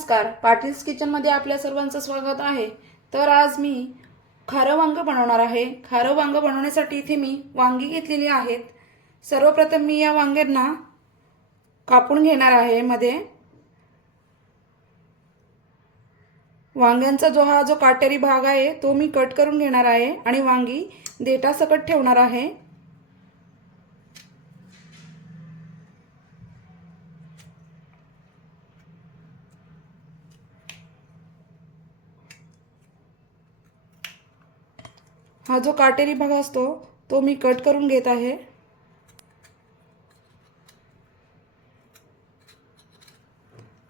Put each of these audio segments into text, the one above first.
नमस्कार, पाटील्स किचनमध्ये आपल्या सर्वांचं स्वागत आहे। तर आज मी खारं वांग बनवणार आहे। खारं वांग बनवण्यासाठी इथे मी वांगी घेतलेली आहेत। सर्वप्रथम मी या वांग्यांना कापून घेणार आहे। मध्ये वांग्यांचा जो काटेरी भाग आहे तो मी कट करून घेणार आहे आणि वांगी देठासकट ठेवणार आहे। हा जो काटेरी भाग असतो तो मी कट करून घेत आहे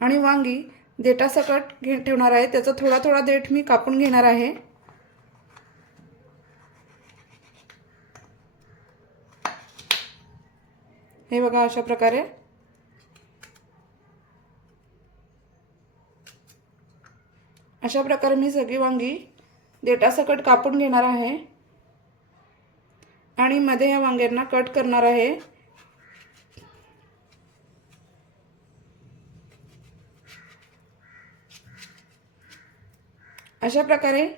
आणि वांगी देठासकट ठेवणार आहे। त्याचा थोडा थोडा देठ मी कापून घेणार आहे। हे बघा, अशा प्रकारे मी सगळी वांगी देठासकट कापून घेणार आहे आणि मध्ये या वांग्यांना कट करणार आहे। अशा प्रकारे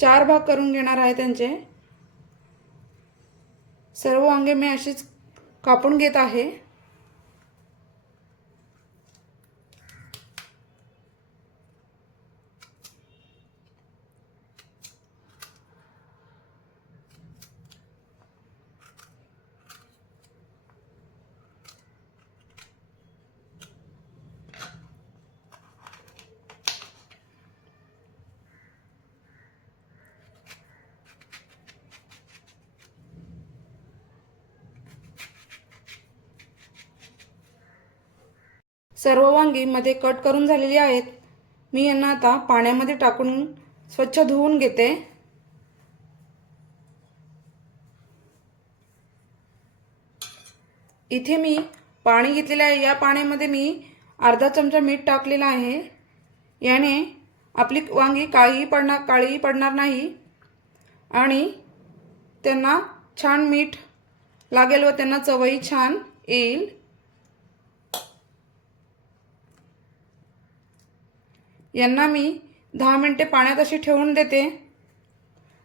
4 भाग करून घेणार आहे त्यांचे। सर्व वांगे मी अशीच कापून घेत आहे। सर्व वांगी मध्ये कट करून झालेली आहेत। मी यांना आता पाण्यामध्ये टाकून स्वच्छ धुवून घेते। इथे मी पाणी घेतलेले आहे। या पाण्यामध्ये मी अर्धा चमचा मीठ टाकलेलं आहे। याने आपली वांगी काळी पडणार नाही आणि त्यांना छान मीठ लागेल व त्यांना चवही छान येईल। यांना मी 10 मिनिटे पाण्यात अशी ठेवून देते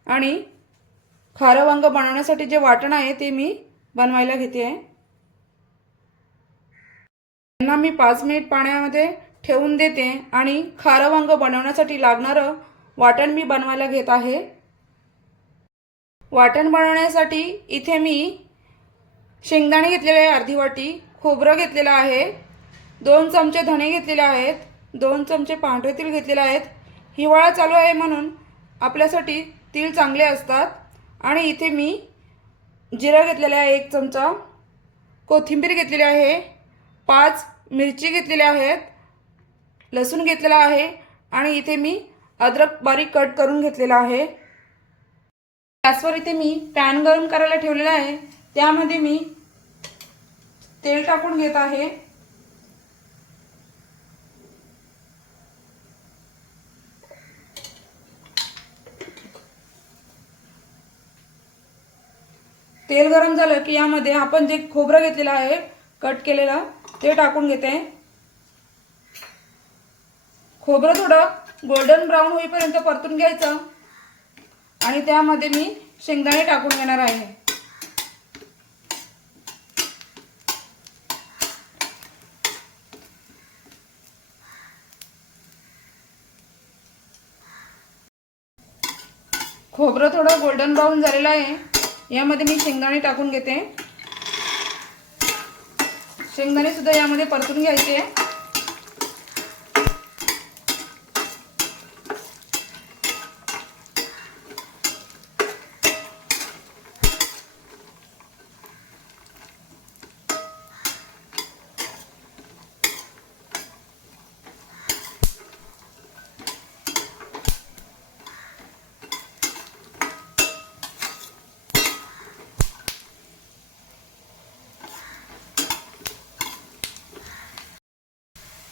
आणि खारं वांग बनवण्यासाठी जे वाटण आहे ते मी बनवायला घेते आहे। यांना मी 5 मिनिट पाण्यामध्ये ठेवून देते आणि खारं वांग बनवण्यासाठी लागणारं वाटण मी बनवायला घेत आहे। वाटण बनवण्यासाठी इथे मी शेंगदाणे घेतलेले आहे अर्धी वाटी, खोबरं घेतलेलं आहे, 2 चमचे धणे घेतलेले आहेत, 2 चमचे पांढरे तीळ घेतलेले आहेत। हिवाळा चालू आहे म्हणून आपल्यासाठी तीळ चांगले असतात। आणि इथे मी जिरा घेतलेला आहे 1 चमचा, कोथिंबीर घेतलेली आहे, 5 मिरची घेतलेल्या आहेत, लसूण घेतलेला आहे आणि इथे मी अद्रक बारीक कट करून घेतलेला आहे। गॅसवर इथे मी पॅन गरम करायला ठेवलेला आहे। त्यामध्ये मी तेल टाकून घेत आहे। तेल गरम झालं की यामध्ये आपण जे खोबरं घेतलेलं आहे कट केलेलं ते टाकून घेते। खोबरं थोडं गोल्डन ब्राउन होईपर्यंत परतून घ्यायचं आणि त्यामध्ये मी शेंगदाणे टाकून घेणार आहे। खोबरं थोडं गोल्डन ब्राउन झालेलं आहे। यामध्ये मी शेंगदाणे टाकून घेते। शेंगदाणे सुद्धा यामध्ये परतून घ्यायचे।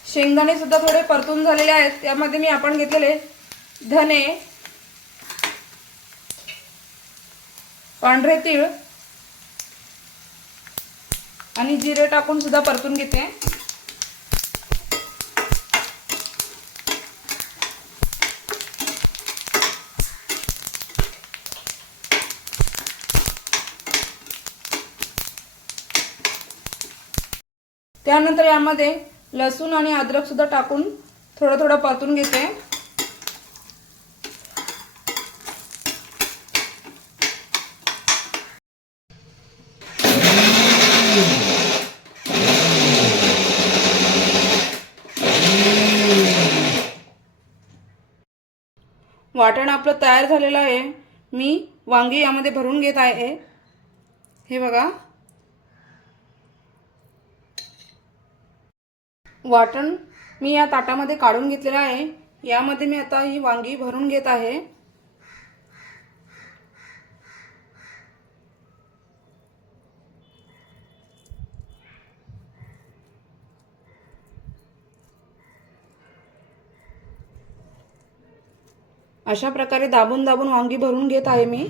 शेंगदाणे सुद्धा थोडे परतून झालेले आहेत। त्यामध्ये मी आपण घेतलेले धने, पांढरे तीळ आणि जिरे टाकून सुद्धा परतून घेते। त्यानंतर यामध्ये लसूण आणि अद्रक सुद्धा टाकून थोडं थोडं परतून घेते। वाटण आपलं तयार झालेलं आहे। मी वांगी यामध्ये भरून घेत आहे। हे बघा, वाटण मी या ताटामध्ये काढून घेतलेलं आहे। यामध्ये मी आता ही वांगी भरून घेत आहे। अशा प्रकारे दाबून दाबून वांगी भरून घेत आहे मी।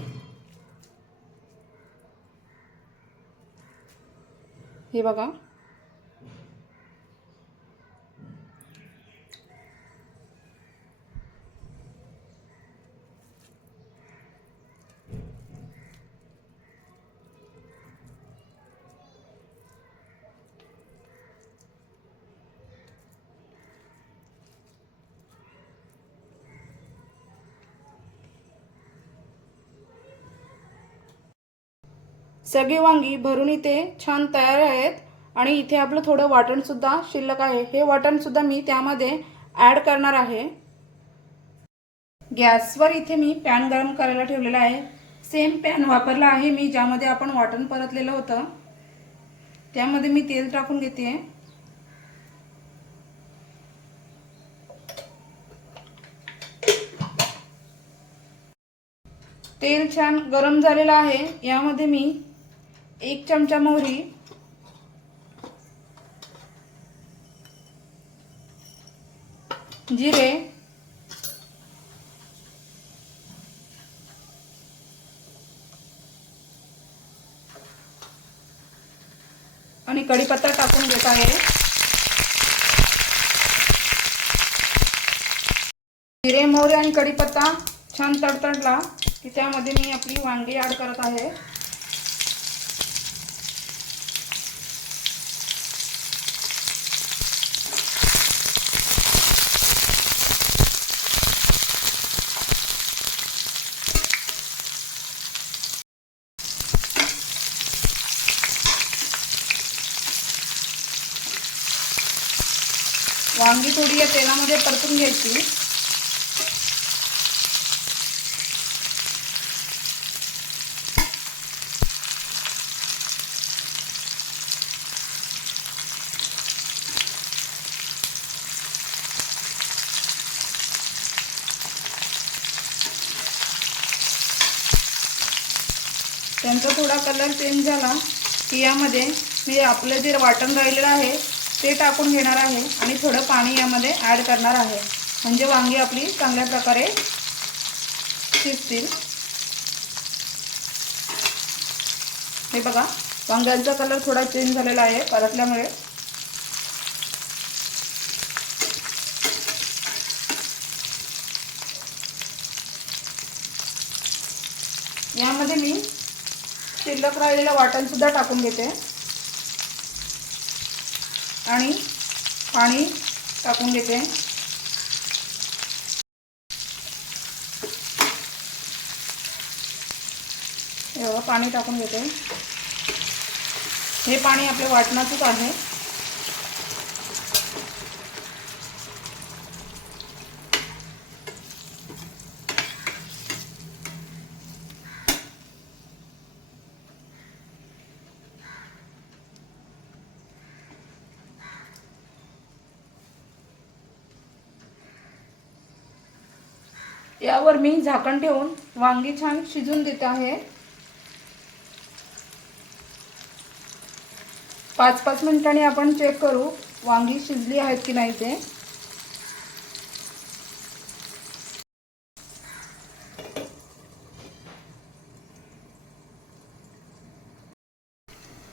हे बघा, सगळी वांगी भरून इथे छान तयार आहेत। आणि इथे आपलं थोडं वाटण सुद्धा शिल्लक आहे। हे वाटण सुद्धा मी त्यामध्ये ॲड करणार आहे। गॅसवर इथे मी पॅन गरम करायला ठेवलेला आहे। सेम पॅन वापरला आहे मी ज्यामध्ये आपण वाटण परतलेलं होतं। त्यामध्ये मी तेल टाकून घेते। तेल छान गरम झालेलं आहे। यामध्ये मी 1 चमचा मोहरी, जिरे, आणि कढीपत्ता टाकून घेत आहे। जिरे, मोहरी आणि कढीपत्ता छान तडतडला की त्यामध्ये मी आपली वांगी ॲड करत आहे। वांगी थोडी या तेलामध्ये परतून घ्यायची। त्यांचा थोडा कलर चेंज झाला की यामध्ये मी आपलं जे वाटण राहिलेलं आहे ते टाकून घेणार आहे आणि थोडं पाणी यामध्ये ॲड करणार आहे, म्हणजे वांगी आपली चांगल्या प्रकारे शिजतील। हे बघा, वांग्यांचा कलर थोडा चेंज झालेला आहे परतल्यामुळे। यामध्ये मी शिल्लक राहिलेलं वाटण सुद्धा टाकून घेते आणि पाणी टाकून घेते। एवढं पाणी टाकून घेते। हे पाणी आपल्या वाटणाचंच आहे। यावर मी झाकण ठेवून वांगी छान शिजून देते आहे। 5-5 मिनिटांनी आपण चेक करू वांगी शिजली आहेत की नाही ते।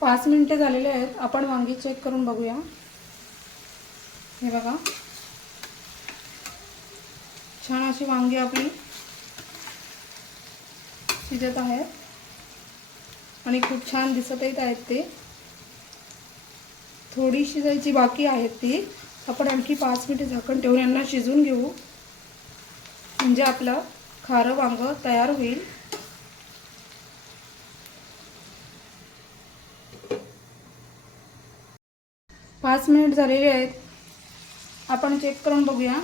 पाच मिनिटे झालेले आहेत। आपण वांगी चेक करून बघूया। हे बघा, छान अशी वांगी आपली शिजत आहेत आणि खूप छान दिसत आहेत ते। थोडी शिजायची बाकी आहेत ती. आपण आणखी 5 मिनिटे झाकण ठेवून यांना शिजवून घेऊ, म्हणजे आपलं खारं वांगं तयार होईल. पाच मिनिट झालेले आहेत. आपण चेक करून बघूया.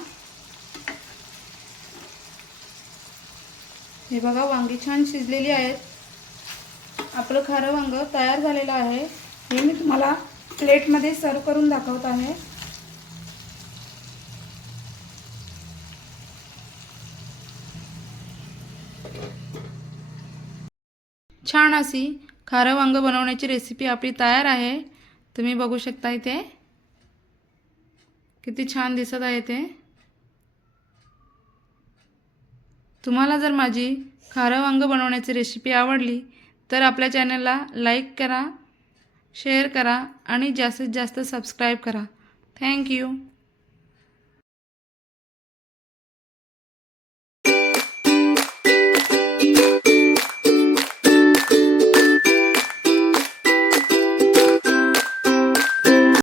हे बघा, वांगी छान शिजलेली आहेत. आपलं खारं वांगं तयार झालेलं आहे. हे मी तुम्हाला प्लेटमध्ये सर्व करून दाखवत आहे. छान अशी खारं वांगं बनवण्याची रेसिपी आपली तयार आहे. तुम्ही बघू शकता इथे किती छान दिसत आहे ते. तुम्हाला जर माझी खारं वांगं बनवण्याची रेसिपी आवडली तर आपल्या चॅनलला लाईक करा, शेअर करा आणि जास्तीत जास्त सबस्क्राईब करा. थँक्यू.